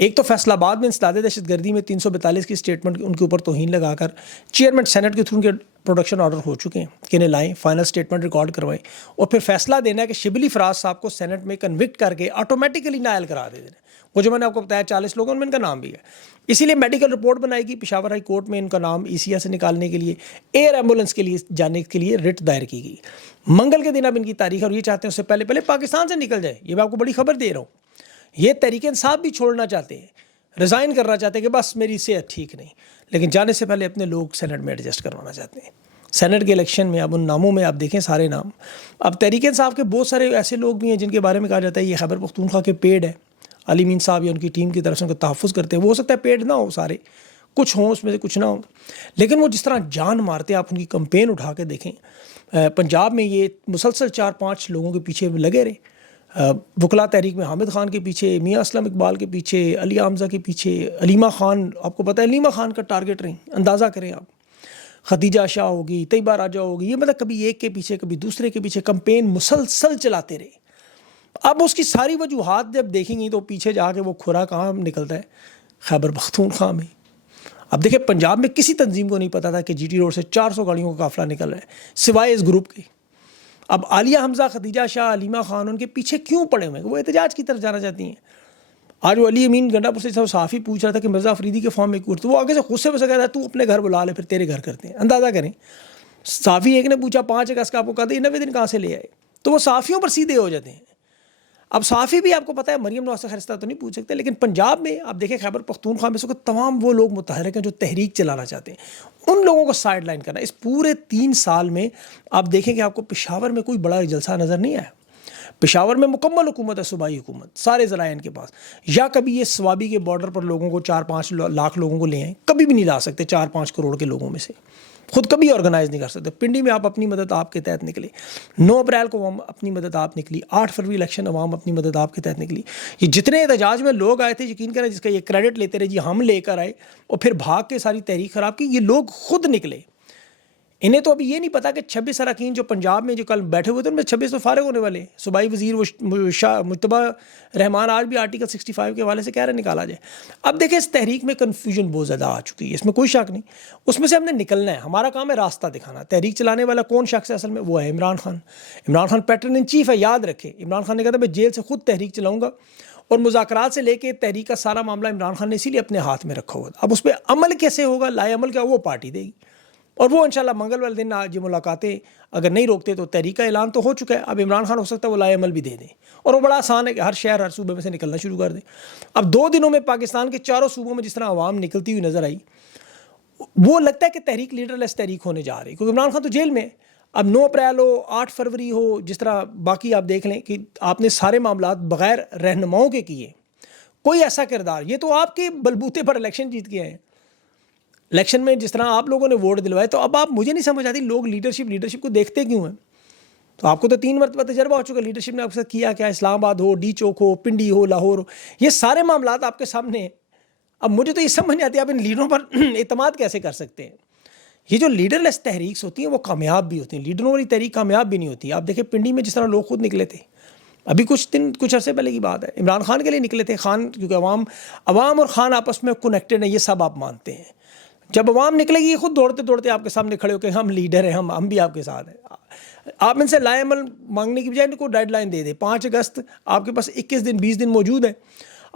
ایک تو فیصلہ آباد میں انسداد دہشت گردی میں 342 کی اسٹیٹمنٹ ان کے اوپر توہین لگا کر چیئرمین سینٹ کے تھرو ان کے پروڈکشن آرڈر ہو چکے ہیں کہ انہیں لائیں، فائنل اسٹیٹمنٹ ریکارڈ کروائیں اور پھر فیصلہ دینا ہے کہ شبلی فراز صاحب کو سینٹ میں کنوکٹ کر کے آٹومیٹکلی نائل کرا دے دیں. وہ جو میں نے آپ کو بتایا 40 لوگوں میں ان کا نام بھی ہے. اسی لیے میڈیکل رپورٹ بنائے گی پشاور ہائی کورٹ میں ان کا نام ECA سے نکالنے کے لیے، ایئر ایمبولینس کے لیے جانے کے لیے رٹ دائر کی گئی. منگل کے دن اب ان کی تاریخ اور یہ چاہتے ہیں اس سے پہلے پاکستان سے نکل جائے. یہ میں آپ کو بڑی خبر دے رہا ہوں. یہ تحریک انصاف بھی چھوڑنا چاہتے ہیں، ریزائن کرنا چاہتے ہیں کہ بس میری صحت ٹھیک نہیں، لیکن جانے سے پہلے اپنے لوگ سینٹ میں ایڈجسٹ کروانا چاہتے ہیں. سینٹ کے الیکشن میں اب ان ناموں میں آپ دیکھیں سارے نام، اب تحریک انصاف کے بہت سارے ایسے لوگ بھی ہیں جن کے بارے میں کہا جاتا ہے یہ خیبر پختونخوا کے پیڈ ہے. علی مین صاحب یا ان کی ٹیم کی طرف سے ان کا تحفظ کرتے ہیں. وہ ہو سکتا ہے پیڈ نہ ہو سارے، کچھ ہوں اس میں سے کچھ نہ ہوں، لیکن وہ جس طرح جان مارتے ہیں آپ ان کی کمپین اٹھا کے دیکھیں. پنجاب میں یہ مسلسل 4-5 لوگوں کے پیچھے لگے رہے. وکلا تحریک میں حامد خان کے پیچھے، میاں اسلم اقبال کے پیچھے، علی حمزہ کے پیچھے، علیمہ خان، آپ کو پتہ ہے علیمہ خان کا ٹارگٹ رہیں، اندازہ کریں آپ. خدیجہ شاہ ہوگی، طیبہ راجہ ہوگی، یہ مطلب کبھی ایک کے پیچھے کبھی دوسرے کے پیچھے کمپین مسلسل چلاتے رہے. اب اس کی ساری وجوہات جب دیکھیں گی تو پیچھے جا کے وہ کھرا کہاں نکلتا ہے؟ خیبر پختونخوا میں. اب دیکھیں پنجاب میں کسی تنظیم کو نہیں پتا تھا کہ GT روڈ سے 400 گاڑیوں کا قافلہ نکل رہا ہے سوائے اس گروپ کے. اب عالیہ حمزہ، خدیجہ شاہ، علیمہ خان ان کے پیچھے کیوں پڑے ہوئے ہیں؟ وہ احتجاج کی طرف جانا چاہتی ہیں. آج وہ علی امین گنڈا پور سے صحافی پوچھ رہا تھا کہ مرزا افریدی کے فارم میں تو وہ آگے سے غصے سے کہتا ہے تو اپنے گھر بلا لے پھر تیرے گھر کرتے ہیں. اندازہ کریں، صحافی ایک نے پوچھا 5 اگست کا آپ کو کہتے ہیں 90 دن کہاں سے لے آئے؟ تو وہ صحافیوں پر سیدھے ہو جاتے ہیں. اب صحافی بھی آپ کو پتہ ہے مریم نواز سے خرستہ تو نہیں پوچھ سکتے، لیکن پنجاب میں آپ دیکھیں خیبر پختونخوا میں سے تمام وہ لوگ متحرک ہیں جو تحریک چلانا چاہتے ہیں. ان لوگوں کو سائڈ لائن کرنا. اس پورے 3 سال میں آپ دیکھیں کہ آپ کو پشاور میں کوئی بڑا جلسہ نظر نہیں آیا. پشاور میں مکمل حکومت ہے، صوبائی حکومت، سارے ذرائع ان کے پاس. یا کبھی یہ سوابی کے بارڈر پر لوگوں کو 4-5 لاکھ لوگوں کو لے آئیں، کبھی بھی نہیں لا سکتے 4-5 کروڑ کے لوگوں میں سے، خود کبھی آرگنائز نہیں کر سکتے. پنڈی میں آپ اپنی مدد آپ کے تحت نکلے، 9 اپریل کو عوام اپنی مدد آپ نکلی، 8 فروری الیکشن عوام اپنی مدد آپ کے تحت نکلی. یہ جتنے احتجاج میں لوگ آئے تھے یقین کریں جس کا یہ کریڈٹ لیتے رہے جی ہم لے کر آئے اور پھر بھاگ کے ساری تحریک خراب کی، یہ لوگ خود نکلے. انہیں تو ابھی یہ نہیں پتا کہ 26 اراکین جو پنجاب میں جو کل بیٹھے ہوئے تھے ان میں 26 تو فارغ ہونے والے. صوبائی وزیر مجتبیٰ رحمان آج بھی آرٹیکل 65 کے حوالے سے کہہ رہے نکالا جائے. اب دیکھیں اس تحریک میں کنفیوژن بہت زیادہ آ چکی ہے، اس میں کوئی شک نہیں. اس میں سے ہم نے نکلنا ہے، ہمارا کام ہے راستہ دکھانا. تحریک چلانے والا کون شخص ہے اصل میں؟ وہ ہے Imran Khan. Imran Khan pattern in chief ہے، یاد رکھے. عمران خان نے کہا تھا میں جیل سے خود تحریک چلاؤں گا، اور مذاکرات سے لے کے تحریک کا سارا معاملہ عمران خان نے اسی لیے اپنے ہاتھ میں رکھا ہوا. اب اس پہ عمل کیسے ہوگا، لائے عمل کیا، وہ پارٹی دے گی. اور وہ انشاءاللہ منگل والے دن آج یہ ملاقاتیں اگر نہیں روکتے تو تحریک کا اعلان تو ہو چکا ہے. اب عمران خان ہو سکتا ہے وہ لائے عمل بھی دے دیں، اور وہ بڑا آسان ہے کہ ہر شہر ہر صوبے میں سے نکلنا شروع کر دیں. اب 2 دنوں میں پاکستان کے 4 صوبوں میں جس طرح عوام نکلتی ہوئی نظر آئی، وہ لگتا ہے کہ تحریک لیڈر لیس تحریک ہونے جا رہی ہے، کیونکہ عمران خان تو جیل میں ہے. اب 9 اپریل ہو، 8 فروری ہو، جس طرح باقی آپ دیکھ لیں کہ آپ نے سارے معاملات بغیر رہنماؤں کے کیے. کوئی ایسا کردار، یہ تو آپ کے بلبوتے پر الیکشن جیت کے آئے ہیں. الیکشن میں جس طرح آپ لوگوں نے ووٹ دلوائے، تو اب آپ مجھے نہیں سمجھ آتی لوگ لیڈرشپ کو دیکھتے کیوں ہیں. تو آپ کو تو 3 مرتبہ تجربہ ہو چکا لیڈرشپ نے آپ کے ساتھ کیا کیا. اسلام آباد ہو، ڈی چوک ہو، پنڈی ہو، لاہور ہو، یہ سارے معاملات آپ کے سامنے ہیں. اب مجھے تو یہ سمجھ نہیں آتی آپ ان لیڈروں پر اعتماد کیسے کر سکتے ہیں. یہ جو لیڈر لیس تحریک ہوتی ہیں وہ کامیاب بھی ہوتی ہیں، لیڈروں والی تحریک کامیاب بھی نہیں ہوتی. آپ دیکھیں پنڈی میں جس طرح لوگ خود نکلے تھے، ابھی کچھ عرصے پہلے کی بات ہے، عمران خان کے لیے نکلے تھے. خان کیونکہ عوام اور خان آپس میں کنیکٹڈ ہیں، یہ سب آپ مانتے ہیں. جب عوام نکلے گی یہ خود دوڑتے دوڑتے آپ کے سامنے کھڑے ہو کہ ہم لیڈر ہیں، ہم بھی آپ کے ساتھ ہیں. آپ ان سے لائے عمل مانگنے کی بجائے ان کو ڈیڈ لائن دے دیں. 5 اگست آپ کے پاس 21 دن 20 دن موجود ہے.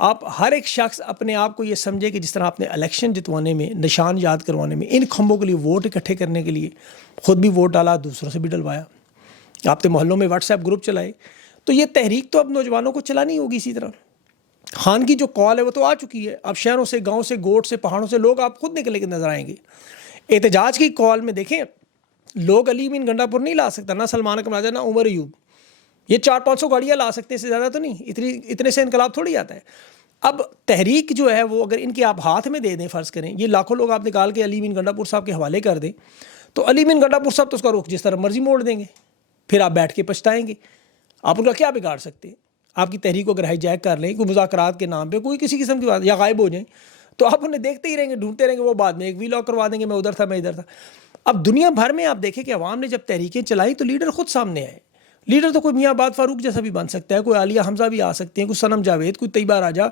آپ ہر ایک شخص اپنے آپ کو یہ سمجھے کہ جس طرح آپ نے الیکشن جتوانے میں، نشان یاد کروانے میں، ان کھمبوں کے لیے ووٹ اکٹھے کرنے کے لیے خود بھی ووٹ ڈالا، دوسروں سے بھی ڈلوایا. آپ نے محلوں میں واٹس ایپ گروپ چلائے. تو یہ تحریک تو اب نوجوانوں کو چلانی ہوگی. اسی طرح خان کی جو کال ہے وہ تو آ چکی ہے. اب شہروں سے، گاؤں سے، گوٹ سے، پہاڑوں سے لوگ آپ خود نکلے کے نظر آئیں گے. احتجاج کی کال میں دیکھیں لوگ علی امین گنڈا پور نہیں لا سکتا، نہ سلمان اکرم راجہ، نہ عمر ایوب. یہ 400-500 گاڑیاں لا سکتے، اس سے زیادہ تو نہیں. اتنے سے انقلاب تھوڑی آتا ہے. اب تحریک جو ہے وہ اگر ان کے آپ ہاتھ میں دے دیں، فرض کریں یہ لاکھوں لوگ آپ نکال کے علی امین گنڈا پور صاحب کے حوالے کر دیں، تو علی امین گنڈا پور صاحب تو اس کا رخ جس طرح مرضی موڑ دیں گے. پھر آپ بیٹھ کے پچھتائیں گے. آپ ان کا کیا بگاڑ سکتے ہیں؟ آپ کی تحریک کو اگر ہائی جیک کر لیں کوئی مذاکرات کے نام پہ، کوئی کسی قسم کی بات، یا غائب ہو جائیں، تو آپ انہیں دیکھتے ہی رہیں گے، ڈھونڈتے رہیں گے. وہ بعد میں ایک ویلاگ کروا دیں گے، میں ادھر تھا، میں ادھر تھا. اب دنیا بھر میں آپ دیکھیں کہ عوام نے جب تحریکیں چلائی تو لیڈر خود سامنے آئے. لیڈر تو کوئی میاں عباد فاروق جیسا بھی بن سکتا ہے, کوئی عالیہ حمزہ بھی آ سکتے ہیں, کوئی صنم جاوید, کوئی طیبہ راجہ,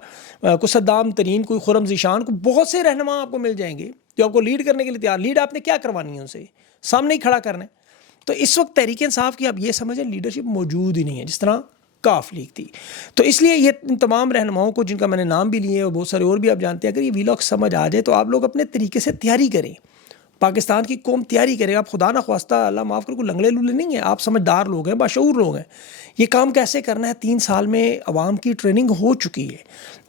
کوئی صدام ترین, کوئی خرم ذیشان, کوئی بہت سے رہنما آپ کو مل جائیں گے جو آپ کو لیڈ کرنے کے لیے تیار. لیڈ آپ نے کیا کروانی ہے ان سے, سامنے ہی کھڑا کرنا ہے. تو اس وقت تحریک انصاف کی آپ یہ سمجھیں لیڈرشپ موجود ہی نہیں ہے, جس طرح کاف لیگ تھی. تو اس لیے یہ ان تمام رہنماؤں کو, جن کا میں نے نام بھی لیے اور بہت سارے اور بھی آپ جانتے ہیں, اگر یہ ویلاگ سمجھ آ جائے تو آپ لوگ اپنے طریقے سے تیاری کریں. پاکستان کی قوم تیاری کرے. آپ خدا نہ خواستہ, اللہ معاف کر, کو لنگڑے لولے نہیں ہیں, آپ سمجھدار لوگ ہیں, باشعور لوگ ہیں. یہ کام کیسے کرنا ہے 3 سال میں عوام کی ٹریننگ ہو چکی ہے.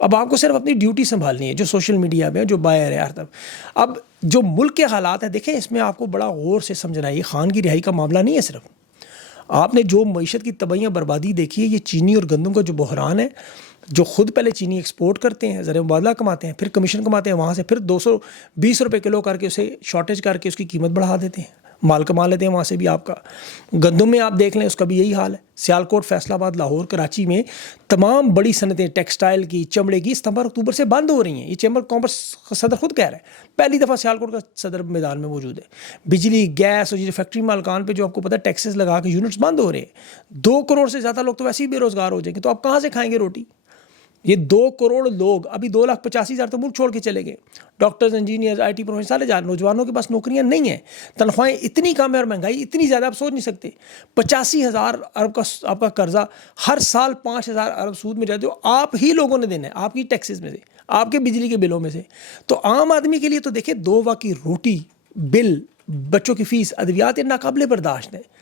اب آپ کو صرف اپنی ڈیوٹی سنبھالنی ہے, جو سوشل میڈیا میں, جو باہر ہے ہر طرف. اب جو ملک کے حالات ہیں دیکھیں, اس میں آپ کو بڑا غور سے سمجھنا ہے. یہ خان کی رہائی کا معاملہ نہیں ہے صرف. آپ نے جو معیشت کی تباہیاں بربادی دیکھی ہے, یہ چینی اور گندم کا جو بحران ہے, جو خود پہلے چینی ایکسپورٹ کرتے ہیں, زر مبادلہ کماتے ہیں, پھر کمیشن کماتے ہیں, وہاں سے پھر 220 روپے کلو کر کے اسے شارٹیج کر کے اس کی قیمت بڑھا دیتے ہیں, مال کما لیتے ہیں وہاں سے بھی. آپ کا گندم میں آپ دیکھ لیں, اس کا بھی یہی حال ہے. سیالکوٹ, فیصل آباد, لاہور, کراچی میں تمام بڑی صنعتیں ٹیکسٹائل کی, چمڑے کی, ستمبر اکتوبر سے بند ہو رہی ہیں. یہ چیمبر کامرس کا صدر خود کہہ رہا ہے, پہلی دفعہ سیالکوٹ کا صدر میدان میں موجود ہے. بجلی, گیس اور یہ فیکٹری مالکان پہ جو آپ کو پتہ ہے ٹیکسز لگا کے یونٹس بند ہو رہے ہیں. 2 کروڑ سے زیادہ لوگ تو ویسے ہی بے روزگار ہو جائیں گے, تو آپ کہاں سے کھائیں گے روٹی؟ یہ 2 کروڑ لوگ, ابھی 2,85,000 تو ملک چھوڑ کے چلے گئے. Doctors, engineers, I T professional, سارے نوجوانوں کے پاس نوکریاں نہیں ہیں, تنخواہیں اتنی کم ہے اور مہنگائی اتنی زیادہ, آپ سوچ نہیں سکتے. 85,000 ارب کا آپ کا قرضہ, ہر سال 5,000 ارب سود میں جاتے ہو, آپ ہی لوگوں نے دینا ہے, آپ کی ٹیکسز میں سے, آپ کے بجلی کے بلوں میں سے. تو عام آدمی کے لیے تو دیکھیں 2 وقت کی روٹی, بل, بچوں کی فیس, ادویات, یہ ناقابل برداشت ہے.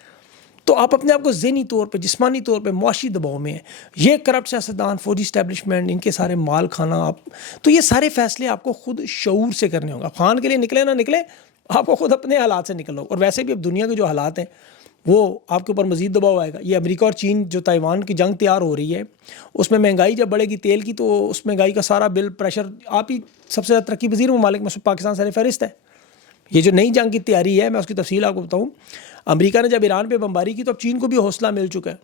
تو آپ اپنے آپ کو ذہنی طور پہ, جسمانی طور پہ معاشی دباؤ میں ہیں. یہ کرپٹ سیاستدان, فوجی اسٹیبلشمنٹ, ان کے سارے مال کھانا, آپ تو یہ سارے فیصلے آپ کو خود شعور سے کرنے ہوں گے. خان کے لیے نکلے نہ نکلے, آپ کو خود اپنے حالات سے نکلنا ہوگا. اور ویسے بھی اب دنیا کے جو حالات ہیں وہ آپ کے اوپر مزید دباؤ آئے گا. یہ امریکہ اور چین جو تائیوان کی جنگ تیار ہو رہی ہے, اس میں مہنگائی جب بڑھے گی تیل کی, تو اس مہنگائی کا سارا بل پریشر آپ ہی سب سے زیادہ ترقی پذیر ممالک میں پاکستان سر فہرست ہے. یہ جو نئی جنگ کی تیاری ہے, میں اس کی تفصیل آپ کو بتاؤں. امریکہ نے جب ایران پہ بمباری کی تو اب چین کو بھی حوصلہ مل چکا ہے.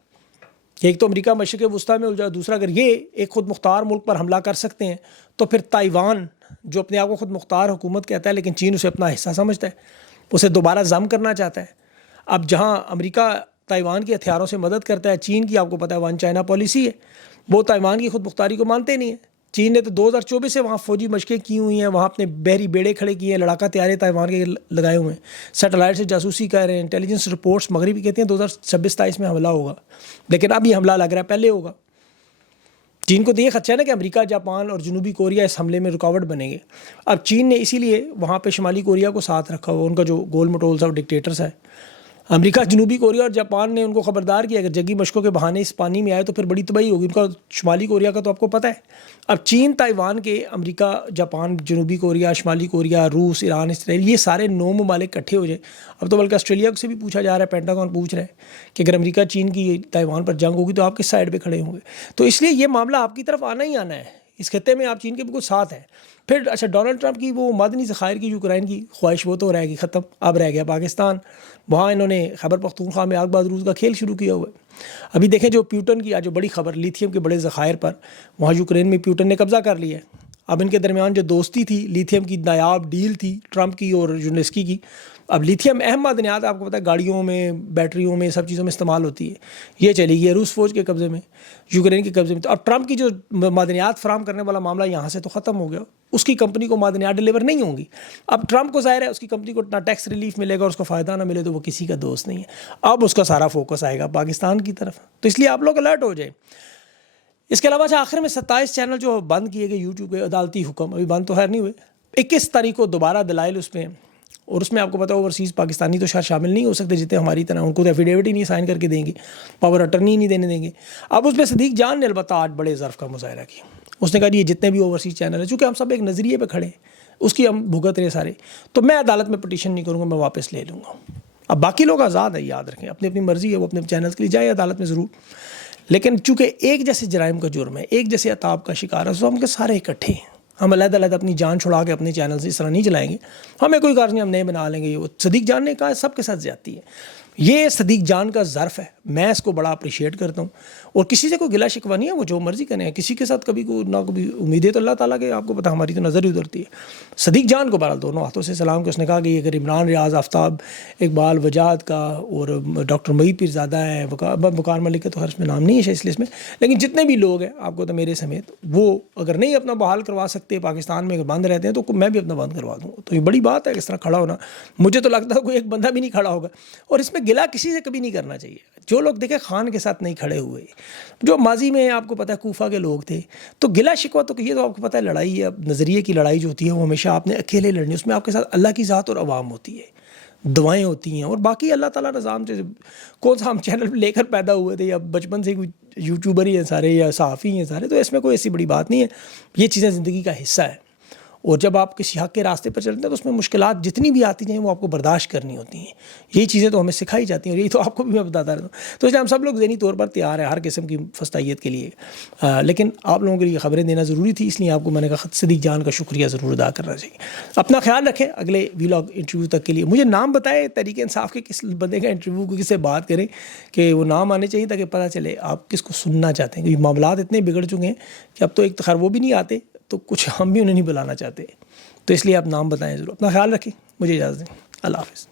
ایک تو امریکہ مشرق وسطیٰ میں الجھا, دوسرا اگر یہ ایک خود مختار ملک پر حملہ کر سکتے ہیں تو پھر تائیوان جو اپنے آپ کو خود مختار حکومت کہتا ہے, لیکن چین اسے اپنا حصہ سمجھتا ہے, اسے دوبارہ ضم کرنا چاہتا ہے. اب جہاں امریکہ تائیوان کے ہتھیاروں سے مدد کرتا ہے, چین کی آپ کو پتہ ہے 1 چائنا پالیسی ہے, وہ تائیوان کی خود مختاری کو مانتے نہیں ہیں. چین نے تو 2024 سے وہاں فوجی مشقیں کی ہوئی ہیں, وہاں اپنے بحری بیڑے کھڑے کیے ہیں, لڑاکا طیارے تائیوان کے لگائے ہوئے ہیں, سیٹلائٹ سے جاسوسی کر رہے ہیں. انٹیلیجنس رپورٹس مغربی کہتے ہیں 2026-27 میں حملہ ہوگا, لیکن اب یہ حملہ لگ رہا ہے پہلے ہوگا. چین کو تو یہ خدشہ ہے نا کہ امریکہ, جاپان اور جنوبی کوریا اس حملے میں رکاوٹ بنیں گے. اب چین نے اسی لیے وہاں پہ شمالی کوریا کو ساتھ رکھا ہوا, ان کا جو گول مٹول سا ڈکٹیٹرس ہے. امریکہ, جنوبی کوریا اور جاپان نے ان کو خبردار کیا اگر جنگی مشقوں کے بہانے اس پانی میں آئے تو پھر بڑی تباہی ہوگی. ان کا شمالی کوریا کا تو آپ کو پتہ ہے. اب چین, تائیوان کے, امریکہ, جاپان, جنوبی کوریا, شمالی کوریا, روس, ایران, اسرائیل, یہ سارے 9 ممالک اکٹھے ہو جائیں. اب تو بلکہ آسٹریلیا سے بھی پوچھا جا رہا ہے, پینٹاگون پوچھ رہا ہے کہ اگر امریکہ چین کی تائیوان پر جنگ ہوگی تو آپ کس سائڈ پہ کھڑے ہوں گے. تو اس لیے یہ معاملہ آپ کی طرف آنا ہی آنا ہے. اس خطے میں آپ چین کے بالکل ساتھ ہیں. پھر اچھا, ڈونلڈ ٹرمپ کی وہ معدنی ذخائر کی یوکرائن کی خواہش, وہ تو رہ گئی ختم, اب رہ گیا پاکستان. وہاں انہوں نے خیبر پختونخوا میں آگ بارود کا کھیل شروع کیا ہوا ہے. ابھی دیکھیں جو پیوٹن کی جو بڑی خبر, لیتھیم کے بڑے ذخائر پر وہاں یوکرین میں پیوٹن نے قبضہ کر لیا ہے. اب ان کے درمیان جو دوستی تھی, لیتھیم کی نایاب ڈیل تھی ٹرمپ کی اور یونیسکی کی. اب لیتھیم اہم معدنیات آپ کو پتہ ہے گاڑیوں میں, بیٹریوں میں, سب چیزوں میں استعمال ہوتی ہے. یہ چلی گئی ہے روس فوج کے قبضے میں, یوکرین کے قبضے میں. تو اب ٹرمپ کی جو معدنیات فراہم کرنے والا معاملہ یہاں سے تو ختم ہو گیا, اس کی کمپنی کو معدنیات ڈیلیور نہیں ہوں گی. اب ٹرمپ کو ظاہر ہے اس کی کمپنی کو نہ ٹیکس ریلیف ملے گا, اور اس کو فائدہ نہ ملے تو وہ کسی کا دوست نہیں ہے. اب اس کا سارا فوکس آئے گا پاکستان کی طرف. تو اس لیے آپ لوگ الرٹ ہو جائیں. اس کے علاوہ آخر میں 27 چینل جو بند کیے گئے یوٹیوب کے, عدالتی حکم ابھی بند تو خیر نہیں ہوئے. 21 تاریخ کو دوبارہ دلائل اس میں, اور اس میں آپ کو پتہ ہے اوورسیز پاکستانی تو شاید شامل نہیں ہو سکتے جتنے ہماری طرح, ان کو تو ایفیڈیوٹ ہی نہیں سائن کر کے دیں گے, پاور اٹرنی نہیں دینے دیں گے. اب اس میں صدیق جان نے البتہ آج بڑے ظرف کا مظاہرہ کیا. اس نے کہا یہ جتنے بھی اوورسیز چینل ہیں, چونکہ ہم سب ایک نظریے پہ کھڑے ہیں, اس کی ہم بھگت رہے سارے, تو میں عدالت میں پٹیشن نہیں کروں گا, میں واپس لے لوں گا. اب باقی لوگ آزاد ہیں, یاد رکھیں, اپنی اپنی مرضی ہے, وہ اپنے چینلز کے لیے جائے عدالت میں ضرور, لیکن چونکہ ایک جیسے جرائم کا جرم ہے, ایک جیسے عطاب کا شکار ہے, تو ہم کے سارے اکٹھے ہیں. ہم علیحدہ علیحدہ اپنی جان چھڑا کے اپنے چینل سے اس طرح نہیں چلائیں گے. ہمیں کوئی غرض نہیں, ہم نئے بنا لیں گے. وہ صدیق جان نے کہا سب کے ساتھ زیادتی ہے. یہ صدیق جان کا ظرف ہے، میں اس کو بڑا اپریشیٹ کرتا ہوں، اور کسی سے کوئی گلا شکوہ نہیں ہے، وہ جو مرضی کریں، کسی کے ساتھ کبھی نہ کبھی امیدیں تو اللہ تعالیٰ کے، آپ کو پتہ ہماری تو نظر ہی ادھرتی ہے۔ صدیق جان کو بہرحال دونوں ہاتھوں سے سلام، کہ اس نے کہا کہ اگر عمران ریاض آفتاب، اقبال وجاہت کا اور ڈاکٹر معید پیرزادہ ہیں، وقار ملک کا تو ہر اس میں نام نہیں ہے اس لسٹ میں، لیکن جتنے بھی لوگ ہیں آپ کو تو میرے سمیت، وہ اگر نہیں اپنا بحال کروا سکتے پاکستان میں، اگر بند رہتے ہیں تو میں بھی اپنا بند کروا دوں۔ تو یہ بڑی بات ہے اس طرح کھڑا ہونا، مجھے تو لگتا ہے کوئی ایک بندہ بھی نہیں کھڑا ہوگا، اور اس میں گلا کسی سے کبھی نہیں کرنا چاہیے۔ جو لوگ دیکھیں خان کے ساتھ نہیں کھڑے ہوئے، جو ماضی میں آپ کو پتہ ہے کوفہ کے لوگ تھے، تو گلا شکوہ تو یہ تو آپ کو پتہ ہے لڑائی ہے، نظریے کی لڑائی جو ہوتی ہے وہ ہمیشہ آپ نے اکیلے لڑنی، اس میں آپ کے ساتھ اللہ کی ذات اور عوام ہوتی ہے، دعائیں ہوتی ہیں، اور باقی اللہ تعالیٰ نظام سے کون سا ہم چینل لے کر پیدا ہوئے تھے، یا بچپن سے کوئی یوٹیوبر ہی ہیں سارے یا صحافی ہیں سارے، تو اس میں کوئی ایسی بڑی بات نہیں ہے، یہ چیزیں زندگی کا حصہ ہے۔ اور جب آپ کسی حق کے راستے پر چلتے ہیں تو اس میں مشکلات جتنی بھی آتی ہیں وہ آپ کو برداشت کرنی ہوتی ہیں، یہی چیزیں تو ہمیں سکھائی جاتی ہیں، اور یہی تو آپ کو بھی میں بتاتا رہتا ہوں۔ تو اس لیے ہم سب لوگ ذہنی طور پر تیار ہیں ہر قسم کی فستائیت کے لیے، لیکن آپ لوگوں کے لیے خبریں دینا ضروری تھی، اس لیے آپ کو میں نے کہا صدیق جان کا شکریہ ضرور ادا کرنا چاہیے۔ اپنا خیال رکھیں، اگلے ویلاگ انٹرویو تک کے لیے مجھے نام بتائیں، تحریک انصاف کے کس بندے کا انٹرویو کو کس سے بات کریں کہ وہ نام آنے چاہیے، تاکہ پتہ چلے آپ کس کو سننا چاہتے ہیں، کیونکہ معاملات اتنے بگڑ چکے ہیں کہ اب تو ایک تو خیر وہ بھی نہیں آتے، تو کچھ ہم بھی انہیں نہیں بلانا چاہتے، تو اس لیے آپ نام بتائیں ضرور۔ اپنا خیال رکھیں، مجھے اجازت دیں، اللہ حافظ۔